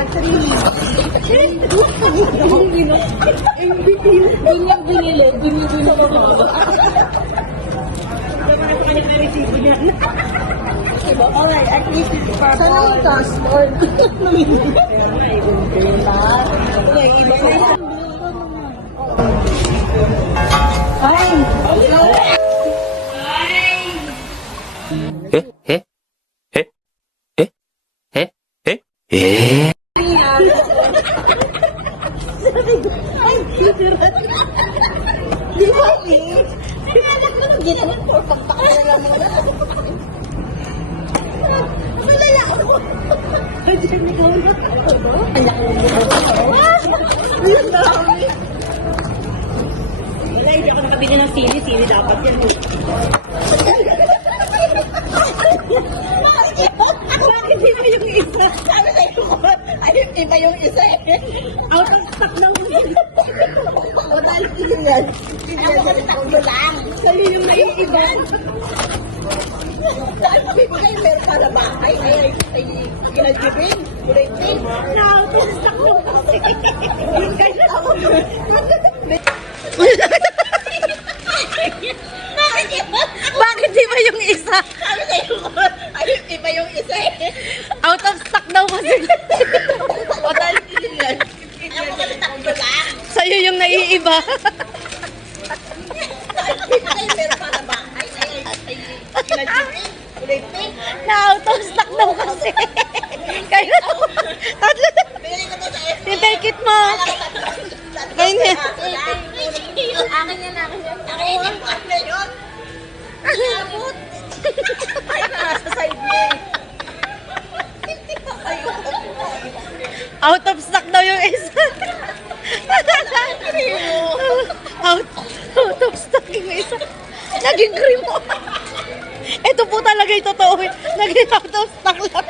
Yung binili, binili ko ba? Alright, at least it's for sana yung passport. Iba pa. Ay! Di ba eh? Sinanak mo nang ginanap for pagpakala lang mo. Malala ako. Diyan ikaw na ako. Anak mo mo. Ang dami. Wala, hindi ako nakabili ng sili. Sili dapat yan. Bakit di ba yung isa? Sabi sa'yo ko, ayun, iba yung isa eh. Out of stock lang mo. O dahil yun yan. Ako kasi takbo lang. Sa'yo yung naiiban. Dahil mabibigay meron para bahay. Ay, kinagibin. Ulitin. Na, out of stock lang kasi. Kaya ako. Bakit di ba yung isa? Sabi sa'yo ko, ayun, iba yung isa eh. Out of stock daw kasi. O dahil yun yan. Ako kasi takbo lang. Sa'yo yung naiiba. Ay, meron para bahay. Ay, kinagibin. Ulitin. Na out of stock daw kasi. Kaya tatlo. Bili ko to sa FB. Take it mo. Kaya niya. Akin yan, akin yan. Akin yan, ano yun? Abot. Ay, nasa side niya eh. Hindi pa kayo. Out of stock daw yung isa. Out of stock yung isa. Naging cream mo. Ito po talaga yung totoo. Naging out of stock lang.